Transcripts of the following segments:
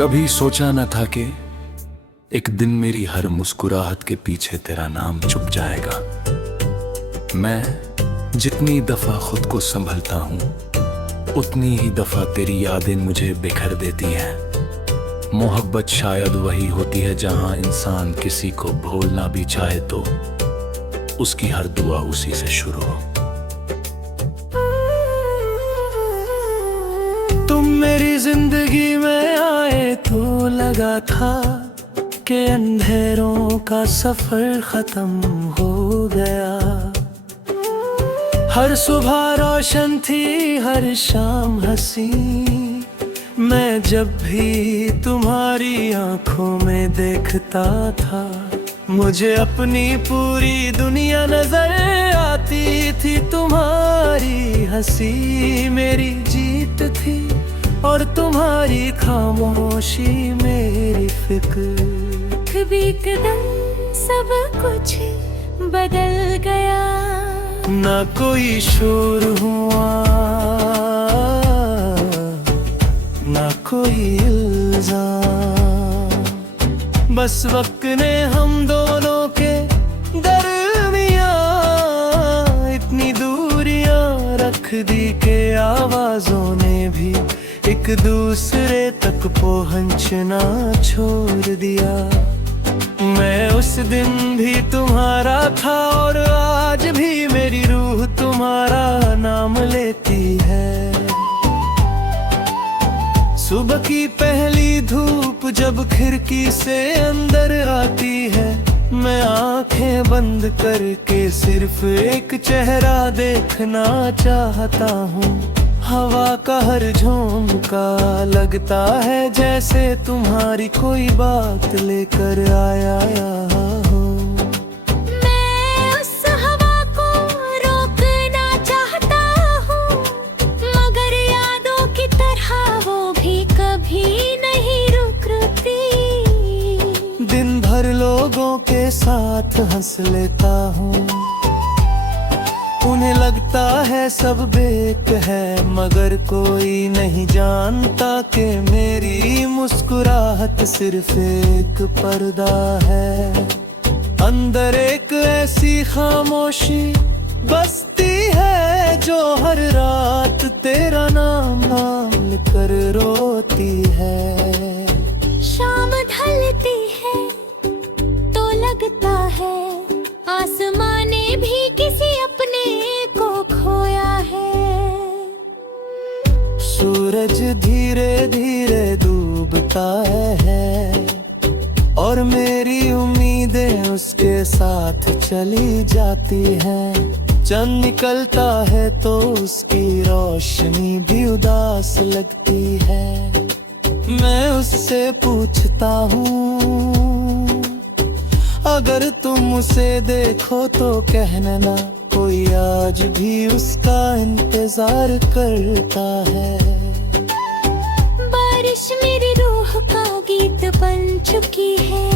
कभी सोचा न था कि एक दिन मेरी हर मुस्कुराहट के पीछे तेरा नाम छुप जाएगा। मैं जितनी दफा खुद को संभलता हूँ, उतनी ही दफा तेरी यादें मुझे बिखर देती हैं। मोहब्बत शायद वही होती है जहाँ इंसान किसी को भूलना भी चाहे तो उसकी हर दुआ उसी से शुरू हो। तुम मेरी जिंदगी में आए तो लगा था कि अंधेरों का सफर खत्म हो गया। हर सुबह रोशन थी, हर शाम हंसी। मैं जब भी तुम्हारी आंखों में देखता था, मुझे अपनी पूरी दुनिया नजर आती थी। तुम्हारी हंसी मेरी जीत थी और तुम्हारी खामोशी मेरी फिक्र। कभी कदम सब कुछ बदल गया, ना कोई शोर हुआ, ना कोई इल्जाम। बस वक्त ने हम दोनों के दरमियां इतनी दूरियां रख दी कि आवाजों ने भी एक दूसरे तक पहुंचना छोड़ दिया। मैं उस दिन भी तुम्हारा था और आज भी मेरी रूह तुम्हारा नाम लेती है। सुबह की पहली धूप जब खिड़की से अंदर आती है, मैं आंखें बंद करके सिर्फ एक चेहरा देखना चाहता हूँ। हवा का हर झोंका लगता है जैसे तुम्हारी कोई बात लेकर आया हो। मैं उस हवा को रोकना चाहता हूँ, मगर यादों की तरह वो भी कभी नहीं रुकती। दिन भर लोगों के साथ हंस लेता हूँ, उन्हें लगता है सब बेक है, मगर कोई नहीं जानता कि मेरी मुस्कुराहट सिर्फ एक पर्दा है। अंदर एक ऐसी खामोशी बसती है जो हर रात तेरा नाम लेकर रोती है। शाम ढलती है तो लगता है आसमां ने भी किसी अपने को खोया है। सूरज धीरे धीरे डूबता है और मेरी उम्मीदें उसके साथ चली जाती हैं। चंद निकलता है तो उसकी रोशनी भी उदास लगती है। मैं उससे पूछता हूँ, अगर तुम उसे देखो तो कहना, कोई आज भी उसका इंतजार करता है। बारिश मेरी रूह का गीत बन चुकी है,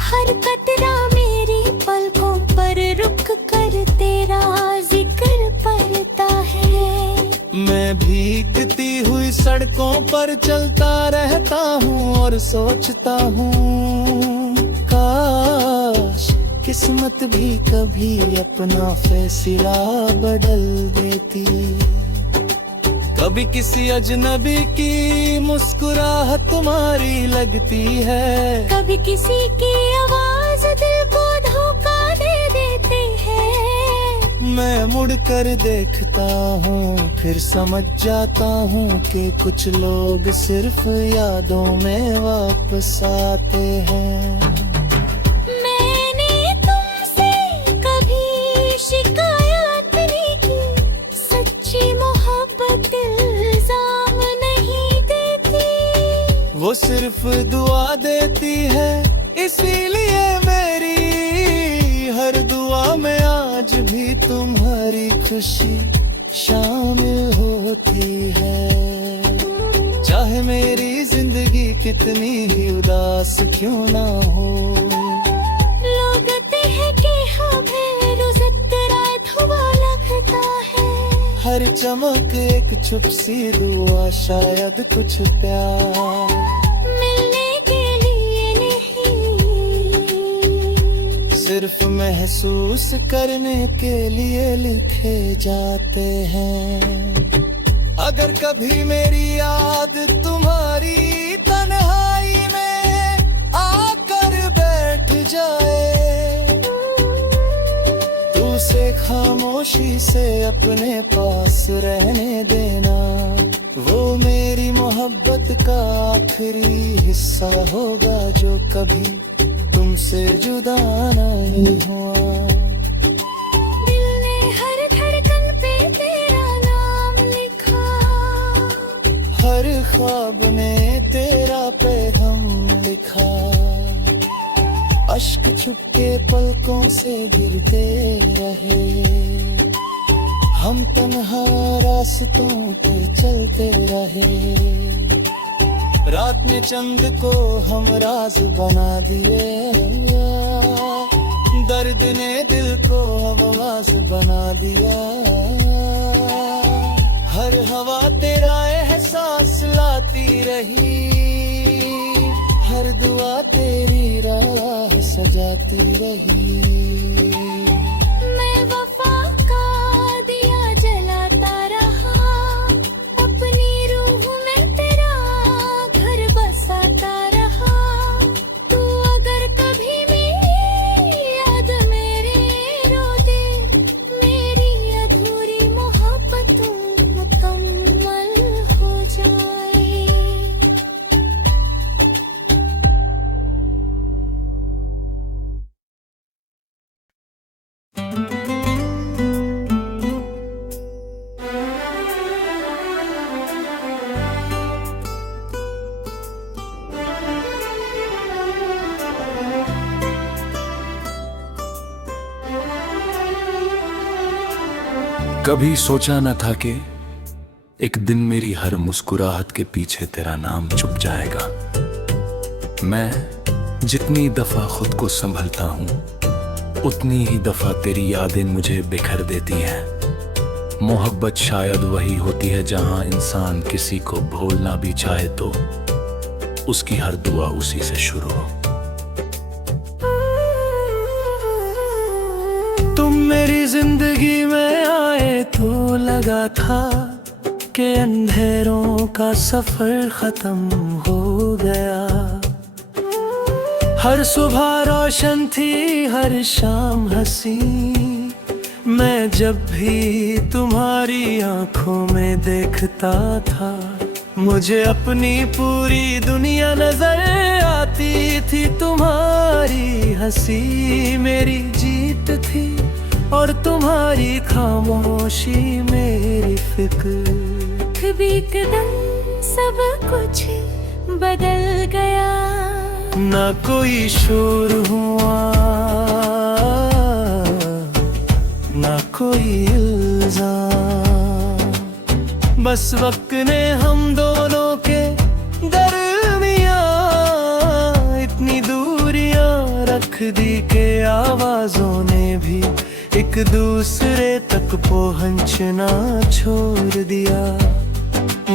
हर कतरा मेरी पलकों पर रुक कर तेरा जिक्र पढ़ता है। मैं भीगती हुई सड़कों पर चलता रहता हूँ और सोचता हूँ, काश किस्मत भी कभी अपना फैसला बदल देती। कभी किसी अजनबी की मुस्कुराहट तुम्हारी लगती है, कभी किसी की आवाज दिल को धोखा दे देती है। मैं मुड़ कर देखता हूँ, फिर समझ जाता हूँ कि कुछ लोग सिर्फ यादों में वापस आते हैं। वो सिर्फ दुआ देती है, इसीलिए मेरी हर दुआ में आज भी तुम्हारी खुशी शामिल होती है। चाहे मेरी जिंदगी कितनी ही उदास क्यों ना हो। लोग कहते हैं कि हमें रोज तेरा धुआं लगता है। हर चमक एक चुप सी दुआ, शायद कुछ प्यार मिलने के लिए नहीं, सिर्फ महसूस करने के लिए लिखे जाते हैं। अगर कभी मेरी याद तुम्हारी तन्हाई में आकर बैठ जाए, तो उसे खामोशी से अपने पास रहने देना। वो मेरी मोहब्बत का आखिरी हिस्सा होगा जो कभी तुमसे जुदा नहीं हुआ। दिल ने हर धड़कन पे तेरा नाम लिखा, हर ख्वाब ने तेरा पैगाम लिखा। अश्क छुपके पलकों से गिरते रहे, हम तन्हा रास्तों पे चलते रहे। रात ने चंद को हम राज बना दिए, दर्द ने दिल को आवाज बना दिया। हर हवा तेरा एहसास लाती रही, हर दुआ तेरी राह सजाती रही। मैं वफा का दिया जलाता रहा, अपनी रूह में तेरा घर बसाता रहा। तू अगर कभी मेरी याद मेरे रो दे, मेरी अधूरी मोहब्बत मुकम्मल हो जाए। कभी सोचा न था कि एक दिन मेरी हर मुस्कुराहट के पीछे तेरा नाम छुप जाएगा। मैं जितनी दफा खुद को संभलता हूँ, उतनी ही दफा तेरी यादें मुझे बिखर देती हैं। मोहब्बत शायद वही होती है जहां इंसान किसी को भूलना भी चाहे तो उसकी हर दुआ उसी से शुरू हो। तुम मेरी जिंदगी में आए तो लगा था कि अंधेरों का सफर खत्म हो गया। हर सुबह रोशन थी, हर शाम हंसी। मैं जब भी तुम्हारी आंखों में देखता था, मुझे अपनी पूरी दुनिया नजर आती थी। तुम्हारी हंसी मेरी जीत थी और तुम्हारी खामोशी मेरी फिक्र। कभी कदम सब कुछ बदल गया, ना कोई शोर हुआ, ना कोई इल्जाम। बस वक्त ने हम दोनों के दरमियां इतनी दूरियां रख दी कि आवाजों ने भी एक दूसरे तक पहुंचना छोड़ दिया।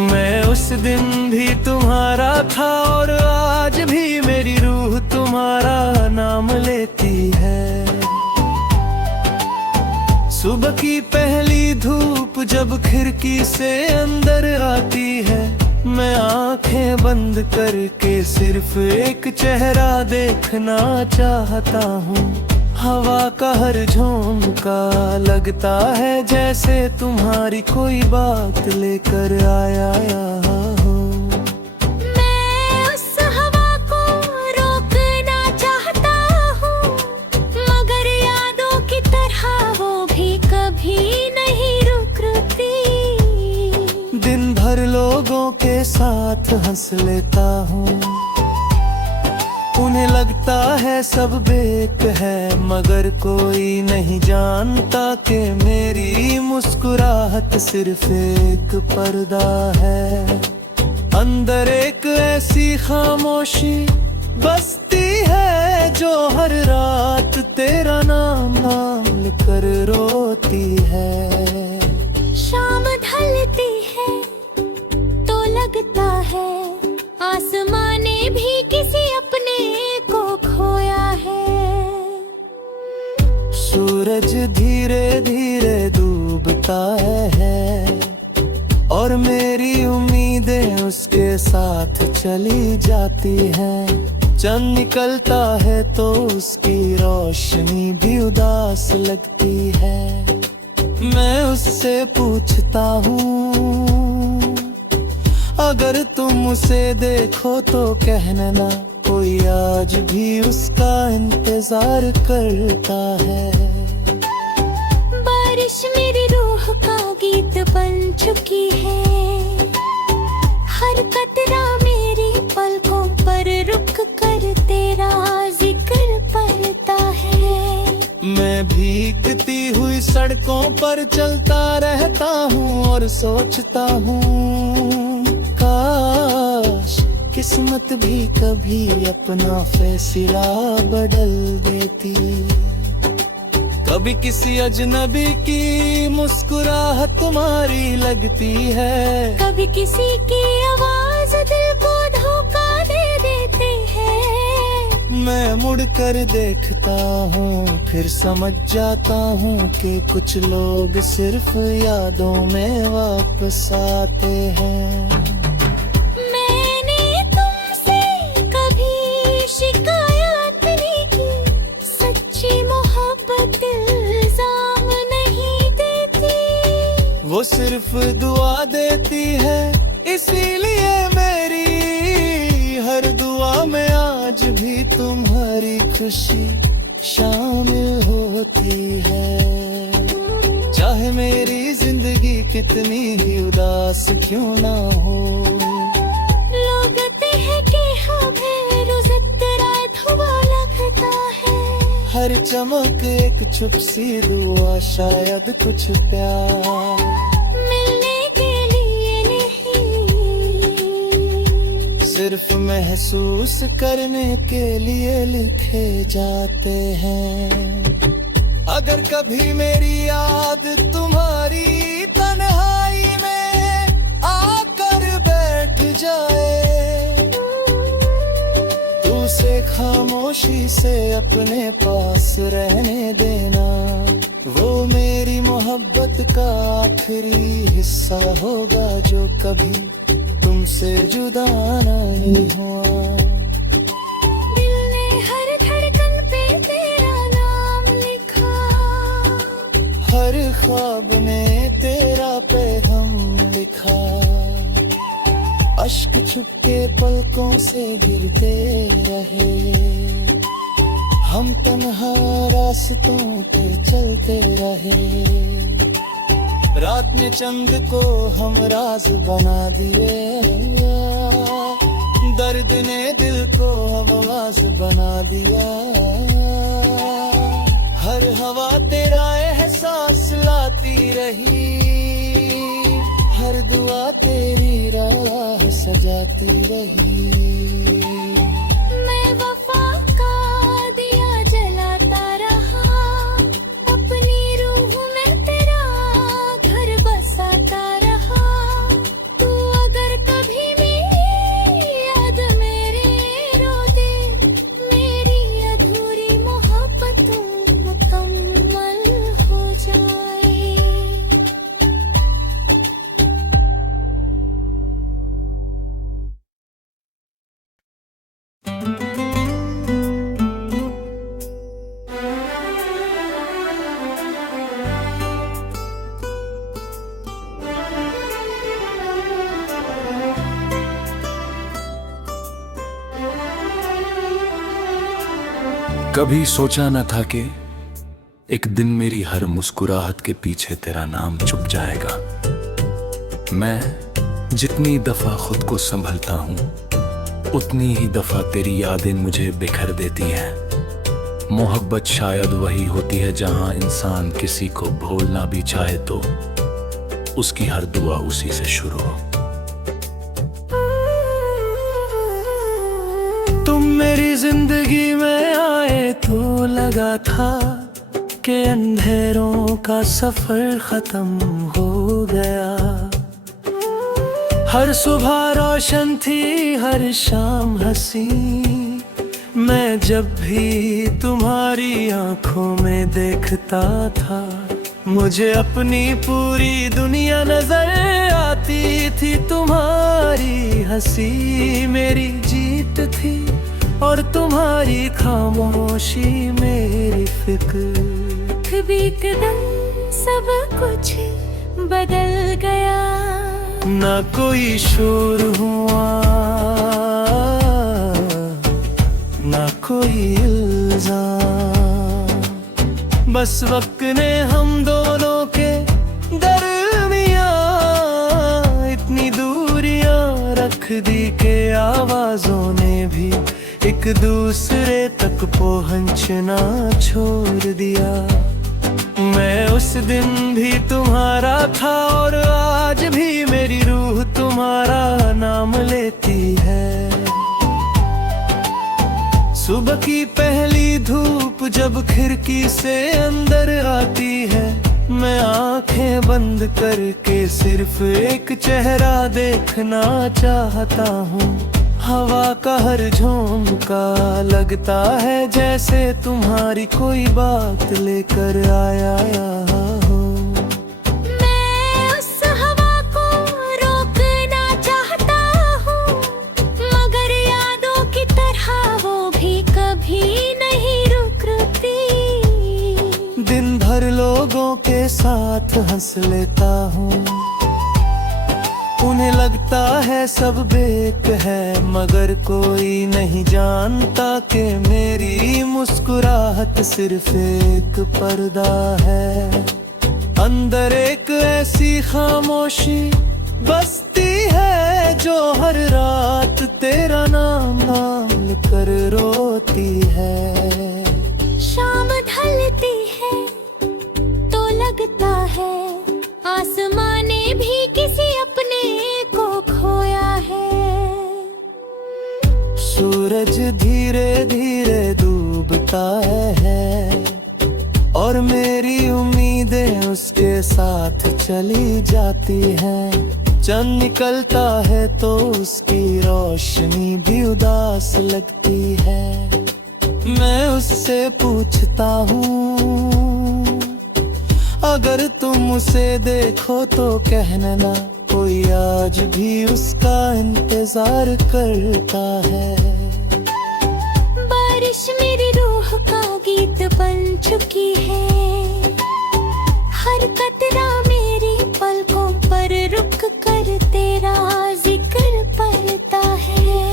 मैं उस दिन भी तुम्हारा था और आज भी मेरी रूह तुम्हारा नाम लेती है। सुबह की पहली धूप जब खिड़की से अंदर आती है, मैं आंखें बंद करके सिर्फ एक चेहरा देखना चाहता हूँ। हवा का हर झोंका लगता है जैसे तुम्हारी कोई बात लेकर आया हो। मैं उस हवा को रोकना चाहता हूँ, मगर यादों की तरह वो भी कभी नहीं रुकती। दिन भर लोगों के साथ हंस लेता हूँ, उन्हें लगता है सब बेक है, मगर कोई नहीं जानता कि मेरी मुस्कुराहट सिर्फ एक पर्दा है। अंदर एक ऐसी खामोशी बसती है जो हर रात तेरा नाम नाम कर रोती है। शाम और मेरी उम्मीदें उसके साथ चली जाती हैं। चंद निकलता है तो उसकी रोशनी भी उदास लगती है। मैं उससे पूछता हूँ, अगर तुम उसे देखो तो कहना ना, कोई आज भी उसका इंतजार करता है। बारिश मेरी रूह का गीत बन चुकी है, हर कतरा मेरी पलकों पर रुक कर तेरा जिक्र पढ़ता है। मैं भीगती हुई सड़कों पर चलता रहता हूँ और सोचता हूँ, काश किस्मत भी कभी अपना फैसला बदल देती। कभी किसी अजनबी की मुस्कुराहट तुम्हारी लगती है, कभी किसी की आवाज दिल को धोखा दे देती है। मैं मुड़ कर देखता हूँ, फिर समझ जाता हूँ कि कुछ लोग सिर्फ यादों में वापस आते हैं। मैंने तुमसे कभी शिकायत नहीं की, सच्ची मोहब्बत इल्जाम नहीं देती। वो सिर्फ दुआ देती है, इसीलिए मेरी हर दुआ में आज भी तुम्हारी खुशी शामिल होती है। चाहे मेरी जिंदगी कितनी ही उदास क्यों ना हो। लोग कहते हैं कि हमें रोज तेरा धुआं लगता है, हर चमक एक चुप सी दुआ, शायद कुछ प्यार मिलने के लिए नहीं, सिर्फ महसूस करने के लिए लिखे जाते हैं। अगर कभी मेरी याद तुम्हारी तन्हाई में आकर बैठ जाए, तो उसे खामोशी से अपने पास रहने देना। वो मेरी मोहब्बत का आखिरी हिस्सा होगा जो कभी तुमसे जुदा नहीं हुआ। दिल ने हर धड़कन पे तेरा नाम लिखा, हर ख्वाब ने तेरा पैगाम लिखा। अश्क छुपके पलकों से गिरते रहे, हम तन्हा रास्तों पे चलते रहे। रात ने चंद को हम राज बना दिए, दर्द ने दिल को आवाज बना दिया। हर हवा तेरा एहसास लाती रही, हर दुआ तेरी राह सजाती रही। मैं वफा का दिया जलाता रहा, अपनी रूह में तेरा घर बसाता रहा। तू अगर कभी मेरी याद मेरे रो दे, मेरी अधूरी मोहब्बत मुकम्मल हो जाए। कभी सोचा न था कि एक दिन मेरी हर मुस्कुराहट के पीछे तेरा नाम छुप जाएगा। मैं जितनी दफा खुद को संभलता हूँ, उतनी ही दफा तेरी यादें मुझे बिखर देती हैं। मोहब्बत शायद वही होती है जहाँ इंसान किसी को भूलना भी चाहे तो उसकी हर दुआ उसी से शुरू हो। तुम मेरी जिंदगी में आए तो लगा था कि अंधेरों का सफर खत्म हो गया। हर सुबह रोशन थी, हर शाम हंसी। मैं जब भी तुम्हारी आंखों में देखता था, मुझे अपनी पूरी दुनिया नजर आती हंसी मेरी जीत थी और तुम्हारी खामोशी मेरी फिक्र। कभी एकदम सब कुछ बदल गया, ना कोई शोर हुआ ना कोई इल्जाम, बस वक्त ने हम दोनों के दरमियां इतनी दूरियां रख दी के आवाजों ने भी एक दूसरे तक पहुंचना छोड़ दिया। मैं उस दिन भी तुम्हारा था और आज भी मेरी रूह तुम्हारा नाम लेती है। सुबह की पहली धूप जब खिड़की से अंदर आती है, मैं आंखें बंद करके सिर्फ एक चेहरा देखना चाहता हूँ। हवा का हर झोंका लगता है जैसे तुम्हारी कोई बात लेकर आया हो। मैं उस हवा को रोकना चाहता हूँ, मगर यादों की तरह वो भी कभी नहीं रुकती। दिन भर लोगों के साथ हंस लेता हूँ, उन्हें लगता है सब बेक है, मगर कोई नहीं जानता कि मेरी मुस्कुराहट सिर्फ एक पर्दा है। अंदर एक ऐसी खामोशी बसती है जो हर रात तेरा नाम कर रोती है। शाम ढलती है तो लगता है आसमां ने भी किसी अपने को खोया है। सूरज धीरे धीरे डूबता है और मेरी उम्मीदें उसके साथ चली जाती हैं। चंद निकलता है तो उसकी रोशनी भी उदास लगती है। मैं उससे पूछता हूँ, अगर तुम उसे देखो तो कहना, कोई आज भी उसका इंतजार करता है। बारिश मेरी रूह का गीत बन चुकी है, हर कतरा मेरी पलकों पर रुक कर तेरा जिक्र पढ़ता है।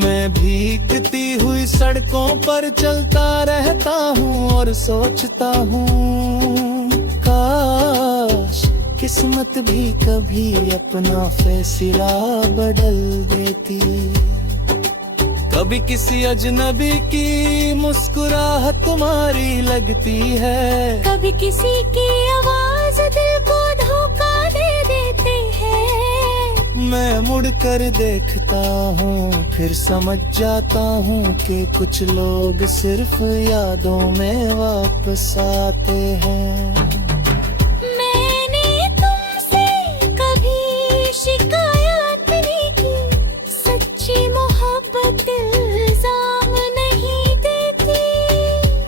मैं भीगती हुई सड़कों पर चलता रहता हूँ और सोचता हूँ, काश किस्मत भी कभी अपना फैसला बदल देती। कभी किसी अजनबी की मुस्कुराहट तुम्हारी लगती है, कभी किसी की आवाज दिल को धोखा दे देती है। मैं मुड़ कर देखता हूँ फिर समझ जाता हूँ कि कुछ लोग सिर्फ यादों में वापस आते हैं।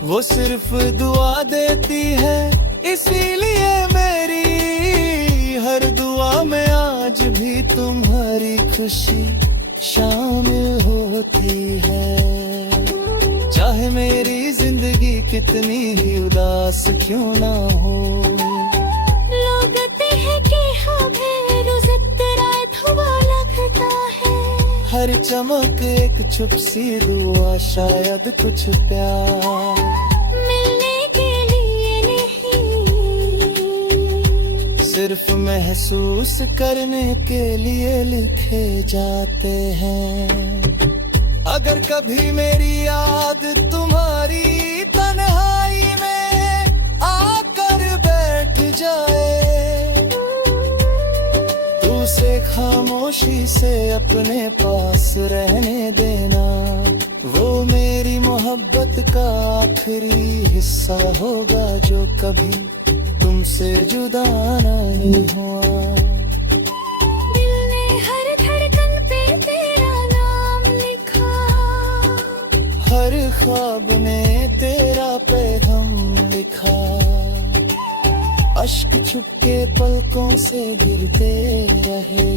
वो सिर्फ दुआ देती है, इसीलिए मेरी हर दुआ में आज भी तुम्हारी खुशी शामिल होती है। चाहे मेरी जिंदगी कितनी ही उदास क्यों ना हो। लोग कहते हैं कि हमें रोज रात हुआ लगता है। हर चमक एक छुप सी दुआ, शायद कुछ प्यार मिलने के लिए नहीं, सिर्फ महसूस करने के लिए लिखे जाते हैं। अगर कभी मेरी याद तुम्हारी तन्हाई में आकर बैठ जाए, तो उसे खामोशी से अपने पास रहने देना। वो मेरी मोहब्बत का आखिरी हिस्सा होगा जो कभी तुमसे जुदा नहीं हुआ। दिल ने हर धड़कन पे तेरा नाम लिखा, हर ख्वाब ने तेरा पैगाम लिखा। अश्क छुपके पलकों से गिरते रहे,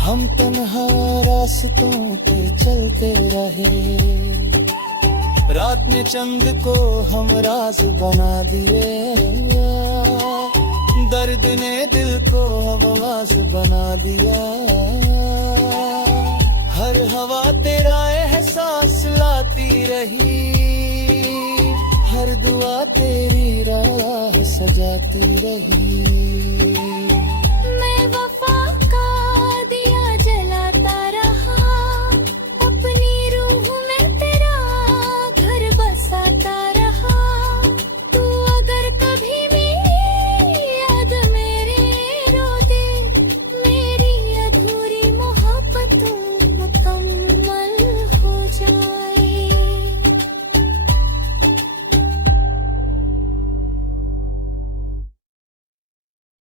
हम तन्हा रास्तों पे चलते रहे। रात ने चंद को हम राज बना दिए, दर्द ने दिल को आवाज बना दिया। हर हवा तेरा एहसास लाती रही, हर दुआ तेरी राह सजाती रही।